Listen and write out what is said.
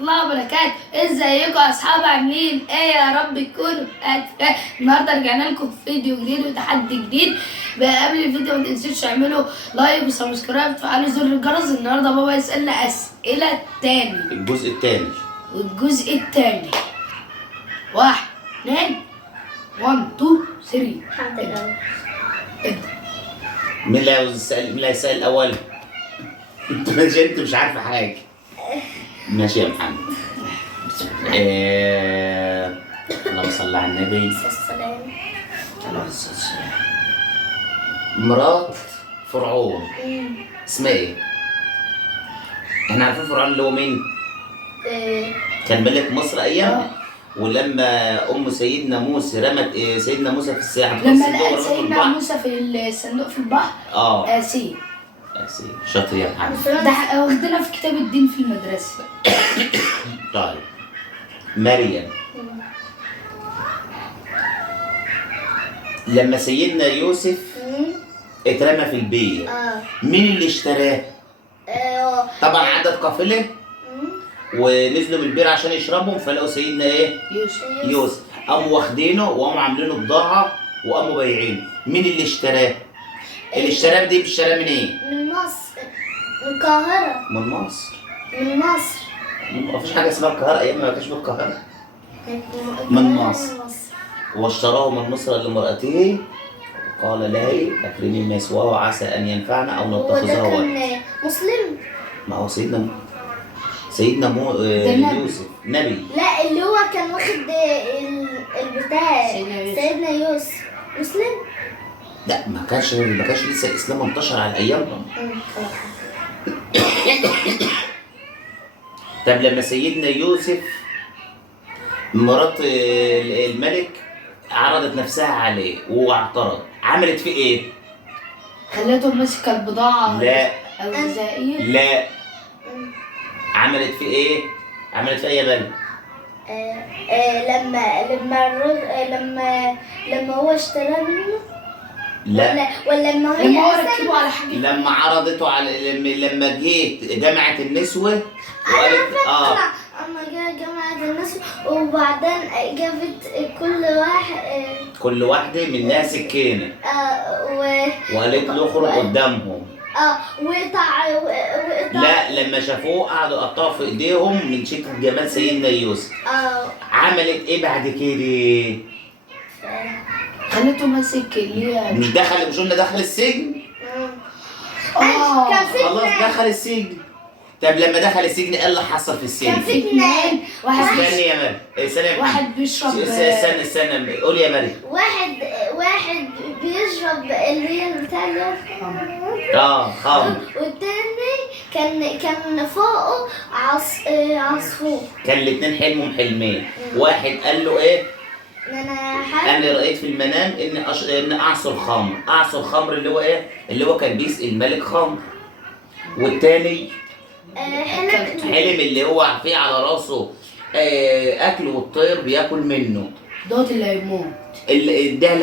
ورحمة الله وبركاته. ازيكم يا اصحاب؟ عاملين ايه؟ يا رب تكونوا بخير. النهارده رجعنا لكم في فيديو جديد وتحدي جديد. قبل الفيديو ما تنسوش تعملوا لايك وسبسكرايب وتفعلوا زر الجرس. النهارده بابا يسألنا اسئلة تاني، الجزء الثاني والجزء التاني 1 2 1 2 3 ابدأ. مين اللي هيسأل الأول؟ انت مش عارفة حاجة. ماشي يا محمد. اللهم صل على النبي. مرات فرعون اسمها ايه؟ احنا عارفين فرعون اللي هو مين؟ كان ملك مصر ايام. ولما ام سيدنا موسى رمت سيدنا موسى في الساحه، لما لقت سيدنا موسى في الصندوق في البحر آسي. شاطر يا محمد. ده واخدينها في كتاب الدين في المدرسه. طيب مريم، لما سيدنا يوسف اترمى في البير مين اللي اشتراه؟ طبعا عدد قافله ونزلوا من البير عشان يشربهم، فلقوا سيدنا ايه؟ يوسف. قاموا واخدينه وقاموا عاملينه بضاعه وقاموا بايعينه. مين اللي اشتراه؟ اللي اشتراه دي اشتراه من ايه؟ من مصر، من القاهرة. من مصر. من مصر. مفيش حاجه اسمها القاهره ايام ما كانش في القاهره. من مصر. واشتراه من مصر لامرأته قال لها اكرمي ما يسواه وعسى ان ينفعنا او نتخذها ولد. كان مسلم. ما هو سيدنا يوسف نبي. لا، اللي هو كان واخد البتاع سيدنا يوسف مسلم. لا، ما كانش لسه الاسلام انتشر على ايامهم. طب لما سيدنا يوسف مرات الملك عرضت نفسها عليه وهو اعترض، عملت فيه ايه؟ خلته ماسك البضاعه. لا الغذائيه. لا، عملت فيه ايه؟ عملت فيه ايه يا بني؟ لما هو اشتراه منه. لا، ولا لما هو ركبه على حاجه. لما عرضته على لما جيت جمعت النسوه وقالت اما جمعت الناس وبعدين جابت كل واحده من ناس سكينه وقالت له اخرج قدامهم. وقطع. لا، لما شافوه قعدوا يقطعوا في ايديهم من شدة جمال سيدنا يوسف. عملت ايه بعد كده؟ خلته ماسك ليه. مش قلنا دخل السجن؟ خلاص دخل السجن. طب لما دخل السجن ايه اللي حصل في السجن؟ كان في اتنين. استني يا مريم. واحد بيشرب. استنى قولي يا مريم. واحد بيشرب اللي هي البتاع اللي خمر. والتاني كان فوقه عصفور. كان الاتنين حلمهم حلمين. واحد قال له ايه؟ انا رأيت في المنام ان اعصر خمر اللي هو ايه؟ اللي هو كان بيسقي الملك خمر. والتاني حلم اللي هو فيه على راسه اكل والطير بياكل منه. دوت اللي هيموت. ده